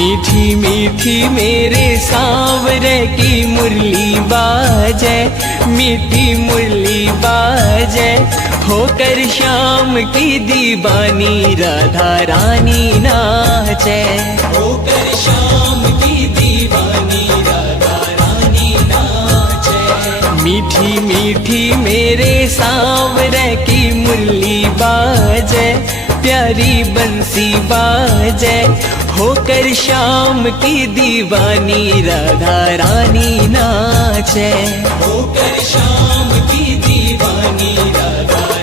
मीठी मीठी मेरे सांवरे की मुरली बाजे, मीठी मुरली बाजे, होकर श्याम की दीवानी राधा रानी नाचे, होकर श्याम की दीवानी राधा रानी नाचे। मीठी मीठी मेरे सांवरे की मुरली बाजे, प्यारी बंसी बाजे, होकर श्याम की दीवानी राधा रानी नाचे, होकर श्याम की दीवानी राधा